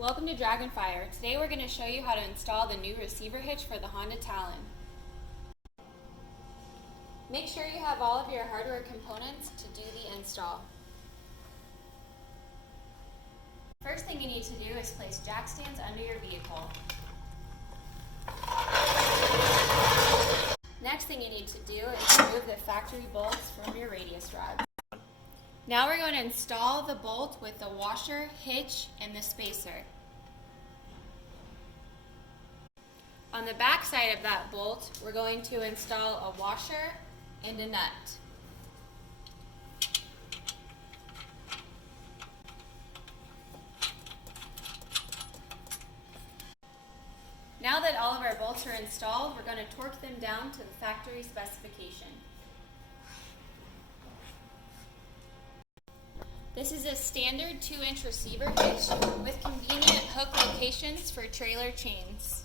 Welcome to DragonFire. Today we're going to show you how to install the new receiver hitch for the Honda Talon. Make sure you have all of your hardware components to do the install. First thing you need to do is place jack stands under your vehicle. Next thing you need to do is remove the factory bolts from your radius rod. Now we're going to install the bolt with the washer, hitch, and the spacer. On the back side of that bolt, we're going to install a washer and a nut. Now that all of our bolts are installed, we're going to torque them down to the factory specification. This is a standard 2-inch receiver hitch with convenient hook locations for trailer chains.